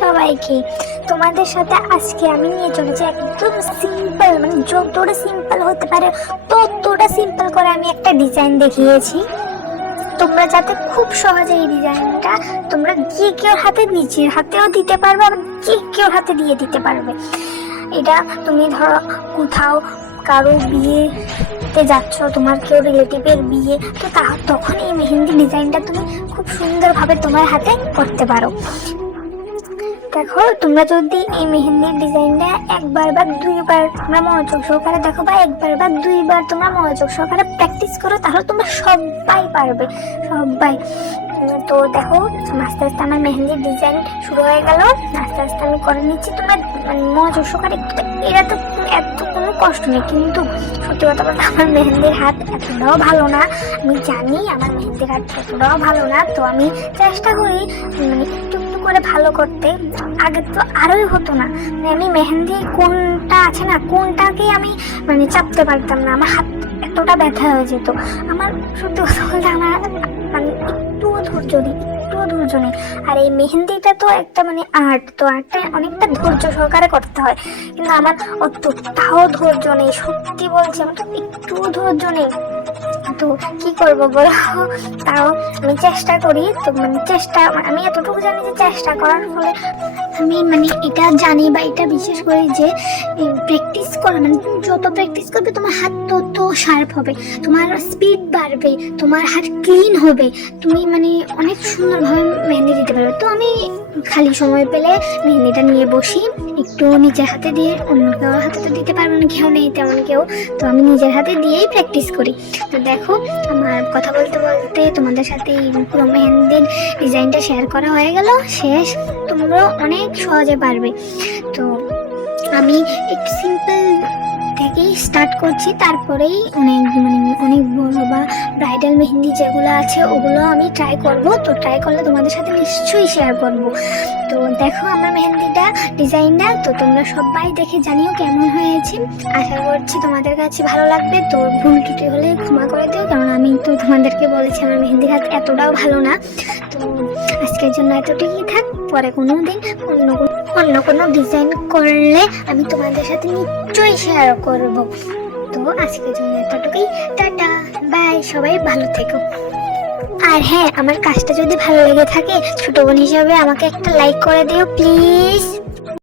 সবাইকে। তোমাদের সাথে আজকে আমি নিয়ে চলেছি একদম সিম্পল, মানে যতটা সিম্পল হতে পারে ততটা সিম্পল করে আমি একটা ডিজাইন দেখিয়েছি। তোমরা যাতে খুব সহজে এই ডিজাইনটা তোমরা যে কেউ হাতে, নিজের হাতেও দিতে পারবে, আবার যে কেউ হাতে দিয়ে দিতে পারবে। এটা তুমি ধরো কোথাও কারো বিয়েতে যাচ্ছ, তোমার কেউ রিলেটিভের বিয়ে, তো তখন এই মেহেন্দি ডিজাইনটা তুমি খুব সুন্দরভাবে তোমার হাতে করতে পারো। দেখো, তোমরা যদি এই মেহেন্দির ডিজাইনটা একবার বা দুইবার তোমরা মনোযোগ সহকারে দেখো, বা একবার বা দুইবার তোমরা মনোযোগ সহকারে প্র্যাকটিস করো, তাহলে তোমরা সবাই পারবে, সবাই। তো দেখো, আস্তে আস্তে আমার মেহেন্দির ডিজাইন শুরু হয়ে গেল। আস্তে আস্তে আমি করে নিচ্ছি, তোমরা মানে মনোযোগ সহকারে। এটা তো এত কোনো কষ্ট নেই, কিন্তু সত্যি কথা বলতে আমার মেহেন্দির হাত এতটাও ভালো না। আমি জানি আমার মেহেন্দির হাত এতটাও ভালো না, তো আমি চেষ্টা করি মানে একটু করে ভালো করতে। আগে তো আরোই হতো না, মানে আমি মেহেন্দি কোনটা আছে না, কোনটাকে আমি মানে চাপতে পারতাম না, আমার হাত এতটা ব্যথা হয়ে যেত। আমার সত্যি কথা বলতে আমার মানে একটুও ধৈর্য নেই। আর এই মেহেন্দিটা তো একটা মানে আর্ট, তো আর্টটা অনেকটা ধৈর্য সহকারে করতে হয়, কিন্তু আমার অতটাও ধৈর্য নেই। সত্যি বলছি, আমার তো একটুও ধৈর্য নেই। তো কি করবো বলো, তাও আমি চেষ্টা করি। তো মানে আমি এতটুকু জানি যে চেষ্টা করার ফলে আমি মানে এটা জানি, বা এটা বিশেষ করে যে প্র্যাকটিস করে, মানে তুমি যত প্র্যাকটিস করবে তোমার হাত তত শার্প হবে, তোমার স্পিড বাড়বে, তোমার হাত ক্লিন হবে, তুমি মানে অনেক সুন্দরভাবে মেহেন্দি দিতে পারবে। তো আমি খালি সময় পেলে মেহেন্দিটা নিয়ে বসি, একটু নিজের হাতে দিয়ে, অন্য কেউ হাতে তো দিতে পারবো না, কেউ নেই তেমন কেউ, তো আমি নিজের হাতে দিয়েই প্র্যাকটিস করি। তো দেখো, আমার কথা বলতে বলতে তোমাদের সাথে এই পুরো মেহেন্দির ডিজাইনটা শেয়ার করা হয়ে গেল, শেষ। তোমরাও অনেক সহজে পারবে। তো আমি একটু সিম্পল থেকেই স্টার্ট করছি, তারপরেই অনেক বড় বা ব্রাইডাল মেহেন্দি যেগুলো আছে ওগুলো আমি ট্রাই করব। তো ট্রাই করলে তোমাদের সাথে নিশ্চয়ই শেয়ার করব। তো দেখো আমার মেহেন্দিটা ডিজাইনটা, তো তোমরা সবাই দেখে জানিও কেমন হয়েছে। আশা করছি তোমাদের কাছে ভালো লাগবে। তো ভুল ত্রুটি হলে ক্ষমা করে দিও, কারণ আমি তো তোমাদেরকে বলেছি আমার মেহেন্দির হাত এতটাও ভালো না। তো আজকের জন্য এতটুকুই থাক, পরে কোনো দিন অন্য কোনো ডিজাইন করলে আমি তোমাদের সাথে নিশ্চয়ই শেয়ার করব। তো আজকের জন্য এতটুকুই, টাটা বাই, সবাই ভালো থেকো। আর হ্যাঁ, আমার কাজটা যদি ভালো লেগে থাকে, ছোট বোন হিসাবে আমাকে একটা লাইক করে দিও প্লিজ।